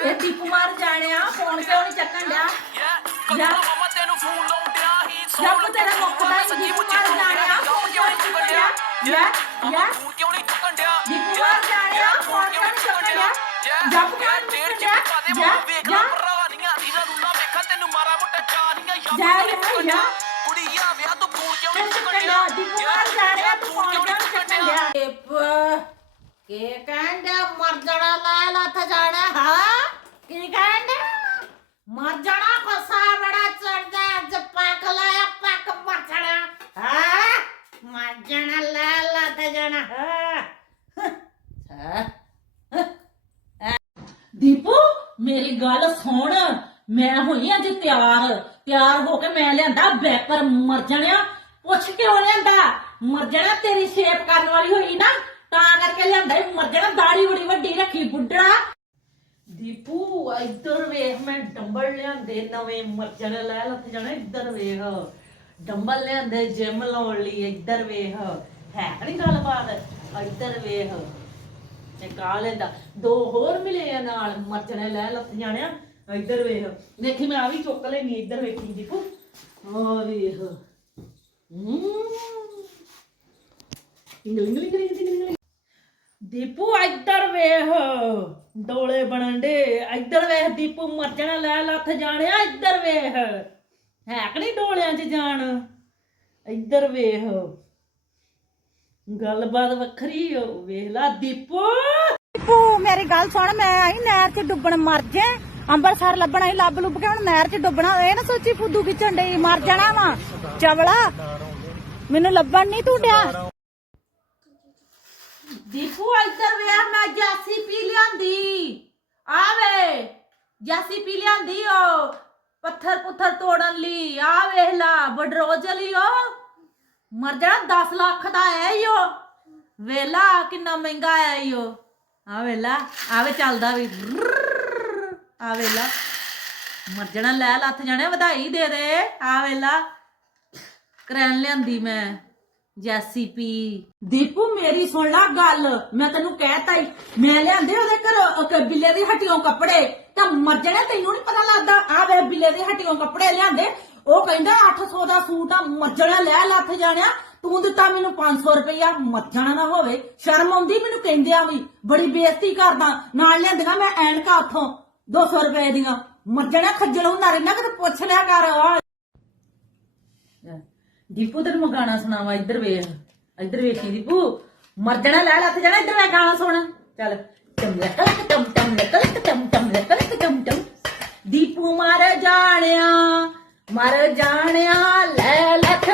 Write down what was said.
ਇਹ ਦੀਪੂ ਮਾਰ ਜਾਣਿਆ, ਫੋਨ ਕਿਉਂ ਨਹੀਂ ਚੱਕਣ ਡਿਆ? ਜਾ ਮਮਾ ਤੈਨੂੰ ਫੋਨ ਲਾਉਂਦਿਆ ਹੀ ਜੱਬ ਤੇਰਾ ਮੁੱਕਦਾ ਹੀ ਦੀਪੂ ਮਾਰ ਜਾਣਿਆ, ਫੋਨ ਕਿਉਂ ਨਹੀਂ ਚੱਕਣ ਡਿਆ? ਯਾ ਯਾ ਫੋਨ ਕਿਉਂ ਨਹੀਂ ਚੱਕਣ ਡਿਆ ਦੀਪੂ ਮਾਰ ਜਾਣਿਆ, ਫੋਨ ਕਿਉਂ ਨਹੀਂ ਚੱਕਣ ਡਿਆ? ਜੱਬ ਕਿਉਂ ਨਹੀਂ ਡੇਢ ਚੱਕਣ ਚ ਡਿਆ? ਪਾ ਦੇ ਜਾ ਮੂੰਹ ਵੇਖ ਲਾ ਜਾ ਭਰਾ ਨੀਆਂ ਰੀਨਾ ਰੂਨਾ ਵੇਖਾ ਤੈਨੂੰ ਮਾਰਾ ਮੋਟਾ ਚਾ ਨੀਆਂ ਯਾਰ ਜਾ ਯਾ ਯਾ ਕੁੜੀ ਆ ਵਿਆਹ ਤੂੰ ਫੋਨ ਕਿਉਂ ਤੈਨੂੰ ਨਹੀਂ ਚੱਕਣ ਚੱਕਣ ਡਿਆ ਦੀਪੂ ਮਾਰ ਜਾਣਿਆ, ਤੂੰ ਫੋਨ ਕਿਉਂ ਨਹੀਂ ਚੱਕਣ ਡਿਆ? ਟਿਪ ਕੀ ਕਹਿੰਦਾ ਮਰ ਜਾਣਾ, ਲੈ ਲੱਥ ਜਾਣਾ ਹਾਂ ਕੀ ਕਹਿੰਦਾ ਮਰ ਜਾਣਾ ਗੁੱਸਾ ਬੜਾ ਚੜਦਾ, ਅੱਜ ਪੱਕ ਲਾਇਆ ਪੱਕ ਮਰ ਹਾਂ? ਮਰ ਜਾਣਾ, ਲੈ ਲੱਥ ਜਾਣਾ, ਹਾਂ? ਦੀਪੂ, ਮੇਰੀ ਗੱਲ ਸੁਣ। ਮੈਂ ਹੋਈ ਅੱਜ ਤਿਆਰ। ਤਿਆਰ ਹੋ ਕੇ ਮੈਂ ਲਿਆਂਦਾ ਬੈਪਰ ਮਰ ਜਾਣਿਆ। ਪੁੱਛ ਕਿਉਂ ਲਿਆਂਦਾ? ਮਰ ਜਾਣਾ ਤੇਰੀ ਸ਼ੇਪ ਕਰਨ ਵਾਲੀ ਹੋਈ ਨਾ, ਤਾਂ ਕਰਕੇ ਲਿਆਂਦਾ ਮਰ ਜਾਣਾ ਦਾੜੀ ਬੜੀ ਦੀਪੂ ਇੱਧਰ ਵੇਖ, ਮੈਂ ਡੰਬਲ ਲਿਆਂਦੇ, ਨਵੇਂ ਮਰ ਲੈ ਲੱਥ ਜਾਣਾ, ਇੱਧਰ ਵੇਖ। ਡੰਬਲ ਲਿਆਂਦੇ ਜਿਮ ਲਾਉਣ ਲਈ, ਇੱਧਰ ਵੇਖ। ਹੈ ਨਹੀਂ ਗੱਲਬਾਤ, ਇੱਧਰ ਵੇਖ। ਤੇ ਕਾ ਲੈਂਦਾ। ਦੋ ਹੋਰ ਮਿਲੇ ਆ ਨਾਲ ਮਰਚਣੇ ਲੈ ਲੱਥ ਜਾਣਿਆ, ਇੱਧਰ ਵੇਖ। ਵੇਖੀ ਮੈਂ ਆ ਵੀ ਚੁੱਕ ਲੈਣੀ ਇੱਧਰ ਵੇਖੀ ਦੀਪੂ। ਆ ਵੇਖ। ਇੰਗਲਿੰਗ ਇੰਗਲਿੰਗ ਇੰਗਲਿੰਗ ਦੀਪੂ, ਇੱਧਰ ਵੇਖ। ਡੋਲੇ ਬਣਨ ਦੇ ਇੱਧਰ ਵੇਖ ਦੀਪੂ, ਮਰਜਣਾ ਲੈ ਲੱਥ ਜਾਣਿਆ, ਇੱਧਰ ਵੇਖ। ਹੈ ਕਿ ਨਹੀਂ ਡੋਲਿਆਂ 'ਚ ਜਾਣ? ਇੱਧਰ ਵੇਖ। ਗੱਲਬਾਤ ਵੱਖਰੀ ਓ ਵੇਖ ਲਾ ਦੀਪੂ। ਪੂ ਮੇਰੀ ਗੱਲ ਸੁਣ, ਮੈਂ ਆਈ ਨਹਿਰ 'ਚ ਡੁੱਬਣ, ਮਰ ਜੇ। ਅੰਬਰਸਰ ਲੱਭਣਾ ਹੀ ਲੱਭ ਲੁੱਭ ਕੇ ਹੁਣ ਨਹਿਰ 'ਚ ਡੁੱਬਣਾ। ਇਹ ਨਾ ਸੋਚੀ ਫੁੱਦੂ ਖਿੱਚਣ ਡਈ, ਮਰ ਜਾਣਾ ਵਾ। ਚਵਲਾ, ਮੈਨੂੰ ਲੱਭਣ ਨਹੀਂ ਤੂੰ ਡਿਆ। ਦੀਪੂ, ਇੱਧਰ ਵੇਖ ਮੈਂ ਜਾਸੀ ਪੀ ਲਿਆਂਦੀ। ਆਵੇ ਜਾਸੀ ਪੀ ਲਿਆਂਦੀ ਓ। ਪੱਥਰ ਪੁੱਥਰ ਤੋੜਨ ਲਈ। ਆ ਵੇਖ ਲਾ, ਬਡਰੋਜ ਲਈ ਓ। ਮਰ ਜਾਣਾ 10 ਲੱਖ ਦਾ ਆਇਆ ਈ ਓ। ਵੇਲਾ, ਕਿੰਨਾ ਮਹਿੰਗਾ ਆਇਆ ਈ ਓ। ਆ ਵੇਲਾ ਆਵੇ ਚੱਲਦਾ ਵੀ। ਆ ਵੇਲਾ, ਮਰ ਜਾਣਾ, ਲੈ ਲੱਥ ਜਾਣੇ, ਵਧਾਈ ਦੇ ਦੇ। ਆ ਵੇਲਾ, ਕਰੈਨ ਲਿਆਂਦੀ ਮੈਂ। ਜੈਸੀ ਦੀਪੂ, ਮੇਰੀ ਸੁਣ ਲੈ ਗੱਲ। ਮੈਂ ਤੈਨੂੰ ਕਹਿਤਾ ਹੀ ਮੈਂ ਲਿਆਂਦੇ ਉਹਦੇ ਘਰ ਬਿੱਲੇ ਦੀ ਹੱਟੀਓਂ ਕੱਪੜੇ। ਤਾਂ ਮਰ ਜਾਣਾ, ਤੈਨੂੰ ਨਹੀਂ ਪਤਾ ਲੱਗਦਾ? ਆ ਵੇ ਬਿੱਲੇ ਦੀ ਹੱਟੀਓਂ ਕੱਪੜੇ ਲਿਆਂਦੇ। ਉਹ ਕਹਿੰਦਾ 800 ਦਾ ਸੂਟ ਆ, ਮਰ ਜਾਣਾ, ਲੈ ਲੱਥ ਜਾਣਿਆ। ਤੂੰ ਦਿੱਤਾ ਮੈਨੂੰ 500 ਰੁਪਇਆ ਮਰ ਜਾਣਾ ਨਾ ਹੋਵੇ। ਸ਼ਰਮ ਆਉਂਦੀ ਮੈਨੂੰ ਕਹਿੰਦਿਆਂ ਵੀ, ਬੜੀ ਬੇਇੱਜ਼ਤੀ ਕਰਦਾ। ਨਾਲ ਲਿਆਂਦੀਆਂ ਮੈਂ ਐਨਕਾ ਉੱਥੋਂ 200 ਰੁਪਏ ਦੀਆਂ। ਮਰ ਜਾਣਾ, ਖੱਜਲ ਹੁੰਦਾ ਰਹਿਣਾ ਕਿਤੇ ਪੁੱਛ ਲਿਆ ਕਰ ਆ ਦੀਪੂ ਤੈਨੂੰ ਮੈਂ ਗਾਣਾ ਸੁਣਾਵਾ, ਇੱਧਰ ਵੇਖ, ਇੱਧਰ ਵੇਖੀ ਦੀਪੂ। ਮਰ ਜਾਣਾ, ਲੈ ਲੱਥ ਜਾਣਾ, ਇੱਧਰ ਵੇਖ ਗਾਣਾ ਸੁਣ। ਚੱਲ। ਟਮ ਲਕਲਕ ਟਮ ਟਮ ਲਕਲਕ ਟਮ ਟਮ ਲਕਲਕ ਟਮ ਟਮ। ਦੀਪੂ ਮਰ ਜਾਣਿਆ ਮਰ ਜਾਣਿਆ, ਲੈ ਲੱਥ